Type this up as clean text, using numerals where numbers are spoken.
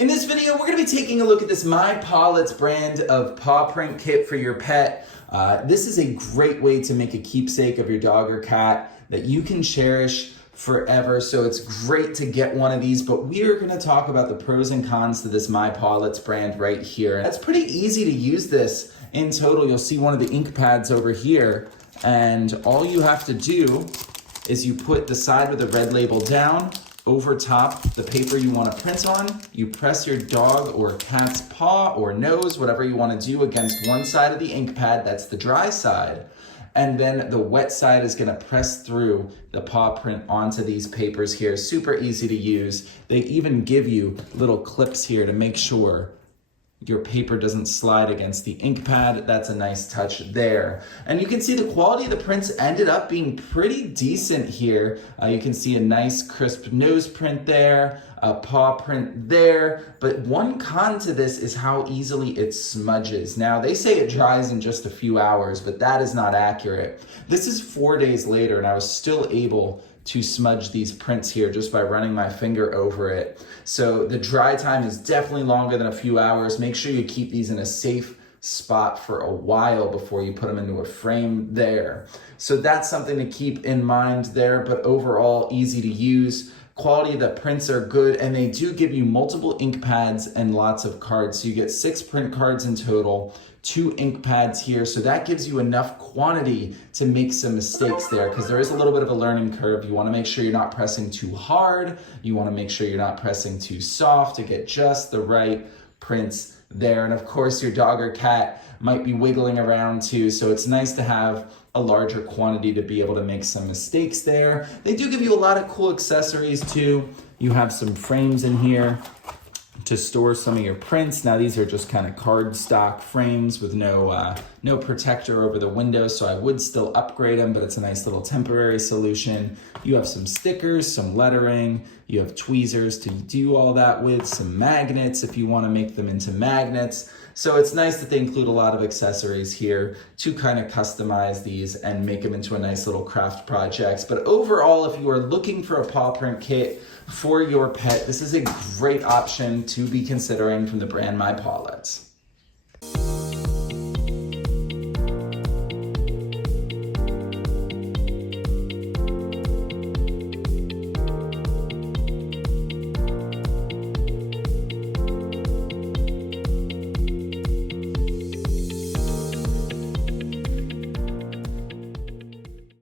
In this video, we're going to be taking a look at this MYPAWLETS brand of paw print kit for your pet. This is a great way to make a keepsake of your dog or cat that you can cherish forever. So it's great to get one of these, but we are going to talk about the pros and cons to this MYPAWLETS brand right here. It's pretty easy to use this. In total, you'll see one of the ink pads over here, and all you have to do is you put the side with the red label down. Over top the paper you want to print on, you press your dog or cat's paw or nose, whatever you want to do, against one side of the ink pad, that's the dry side. And then the wet side is going to press through the paw print onto these papers here. Super easy to use. They even give you little clips here to make sure your paper doesn't slide against the ink pad. That's a nice touch there. And you can see the quality of the prints ended up being pretty decent here. You can see a nice crisp nose print there, a paw print there. But one con to this is how easily it smudges. Now, they say it dries in just a few hours, but that is not accurate. This is 4 days later, and I was still able to smudge these prints here just by running my finger over it. So the dry time is definitely longer than a few hours. Make sure you keep these in a safe spot for a while before you put them into a frame there. So that's something to keep in mind there, but overall easy to use. Quality of the prints are good, and they do give you multiple ink pads and lots of cards. So you get 6 print cards in total, 2 ink pads here. So that gives you enough quantity to make some mistakes there, because there is a little bit of a learning curve. You want to make sure you're not pressing too hard. You want to make sure you're not pressing too soft to get just the right prints there. And of course, your dog or cat might be wiggling around too. So it's nice to have a larger quantity to be able to make some mistakes there. They do give you a lot of cool accessories too. You have some frames in here to store some of your prints. Now these are just kind of cardstock frames with no protector over the window, so I would still upgrade them, but it's a nice little temporary solution. You have some stickers, some lettering, you have tweezers to do all that with, some magnets if you want to make them into magnets. So it's nice that they include a lot of accessories here to kind of customize these and make them into a nice little craft projects. But overall, if you are looking for a paw print kit for your pet, this is a great option to be considering from the brand MYPAWLETS.